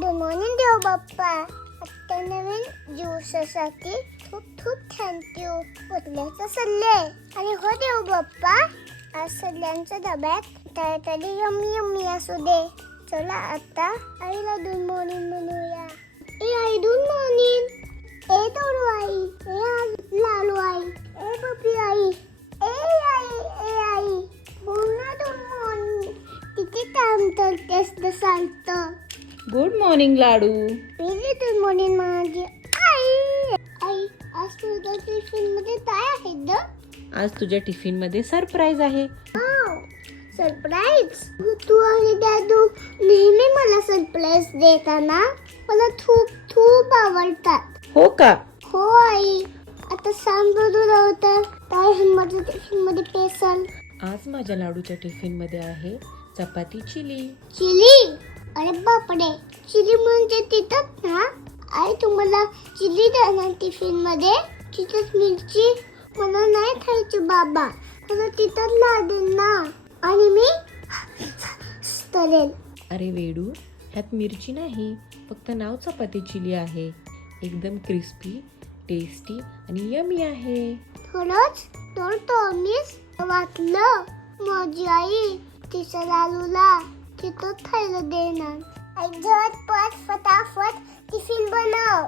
Good morning देव बाप्पा. आत्ता नवीन दिवसासाठी खूप खूप थँक्यू. उरल्याचे सल्ले आणि हो देव बाप्पा, आज सल्ल्यांच्या डब्यात काहीतरी यम्मी यम्मी असू दे. चला आता आईला गुड मॉर्निंग म्हणूया. ए आई गुड मॉर्निंग. ए तोडू आई. ए लालू आई. ए पपी आई. ए आई बोल ना गुड मॉर्निंग. किती काम करतेस ग चालतं. गुड मॉर्निंग लाडू. व्हेरी गुड मॉर्निंग माझी आई. आई आज तुझ्या टिफिन मध्ये काय आहे ग? आज तुझ्या टिफिन मध्ये सरप्राईज आहे. सरप्राईज. तू आणि दादू नेहमी मला सरप्राईज देताना मला खूप खूप आवडतात. हो का? हो आई. आता सांग बघू राहतं काय आहे माझ्या टिफिन मध्ये स्पेशल. आज माझ्या लाडूच्या टिफिन मध्ये आहे चपाती चिली. चिली. अरे बापरे, चिली म्हणजे तिथंच ना. आई तुम्हाला चिली देणार टिफिन मध्ये. तिथंच मिरची मला नाही खायची बाबा. मला तिथंच लागेल ना आणि मी करेल. अरे वेडू, ह्यात मिरची नाही, फक्त नाव चपाती चिली आहे. एकदम क्रिस्पी, टेस्टी आणि यमी आहे. थोडंच तोडतो मीच वाटलं माझी आई तिच्या लालूला तिथंच खायला देणार. आई झटपट फटाफट टिफिन बनव.